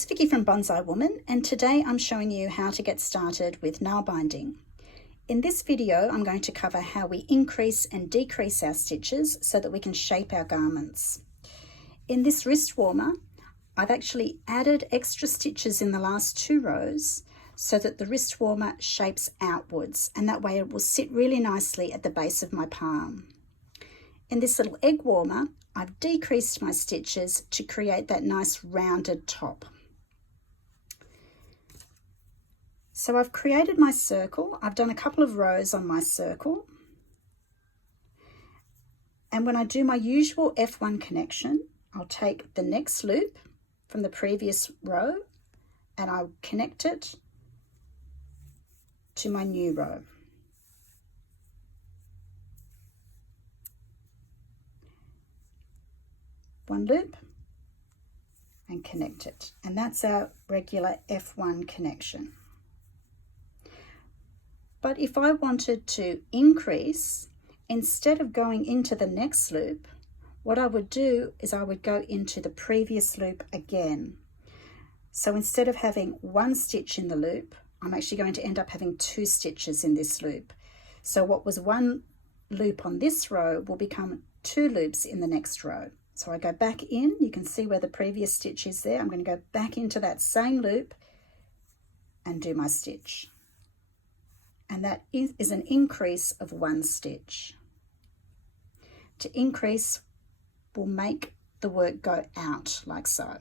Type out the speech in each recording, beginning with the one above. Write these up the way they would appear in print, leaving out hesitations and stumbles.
it's Vicky from Bonsai Woman, and today I'm showing you how to get started with nail binding. In this video, I'm going to cover how we increase and decrease our stitches so that we can shape our garments. In this wrist warmer, I've actually added extra stitches in the last 2 rows so that the wrist warmer shapes outwards, and that way it will sit really nicely at the base of my palm. In this little egg warmer, I've decreased my stitches to create that nice rounded top. So I've created my circle. I've done a couple of rows on my circle. And when I do my usual F1 connection, I'll take the next loop from the previous row and I'll connect it to my new row. One loop and connect it. And that's our regular F1 connection. But if I wanted to increase, instead of going into the next loop, what I would do is I would go into the previous loop again. So instead of having 1 stitch in the loop, I'm actually going to end up having 2 stitches in this loop. So what was 1 loop on this row will become 2 loops in the next row. So I go back in, you can see where the previous stitch is there. I'm going to go back into that same loop and do my stitch. And that is an increase of 1 stitch. To increase will make the work go out like so.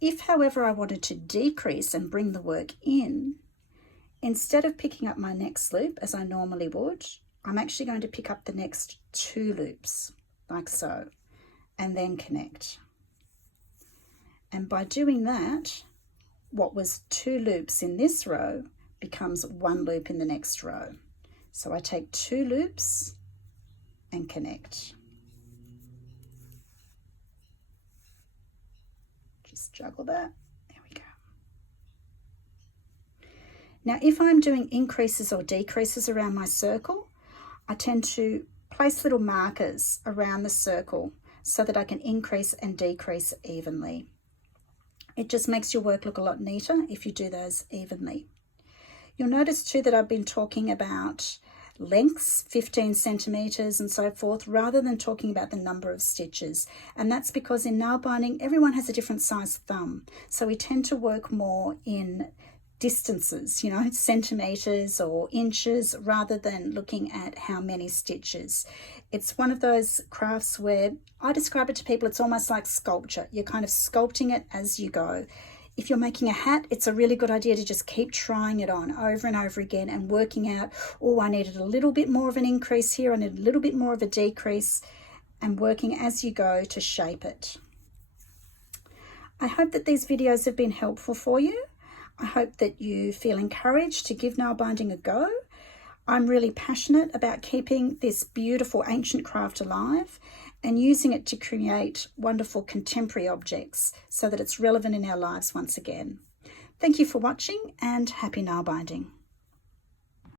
If, however, I wanted to decrease and bring the work in, instead of picking up my next loop as I normally would, I'm actually going to pick up the next 2 loops like so, and then connect. And by doing that, what was 2 loops in this row becomes 1 loop in the next row. So I take 2 loops and connect. Just juggle that. There we go. Now, if I'm doing increases or decreases around my circle, I tend to place little markers around the circle so that I can increase and decrease evenly. It just makes your work look a lot neater if you do those evenly. You'll notice too that I've been talking about lengths, 15 centimeters and so forth, rather than talking about the number of stitches. And that's because in nail binding, everyone has a different size thumb. So we tend to work more in distances, centimeters or inches, rather than looking at how many stitches. It's one of those crafts where I describe it to people, it's almost like sculpture. You're kind of sculpting it as you go. If you're making a hat, it's a really good idea to just keep trying it on over and over again and working out, oh, I needed a little bit more of an increase here, I need a little bit more of a decrease, and working as you go to shape it. I hope that these videos have been helpful for you. I hope that you feel encouraged to give nail binding a go. I'm really passionate about keeping this beautiful ancient craft alive and using it to create wonderful contemporary objects so that it's relevant in our lives once again. Thank you for watching and happy nail binding.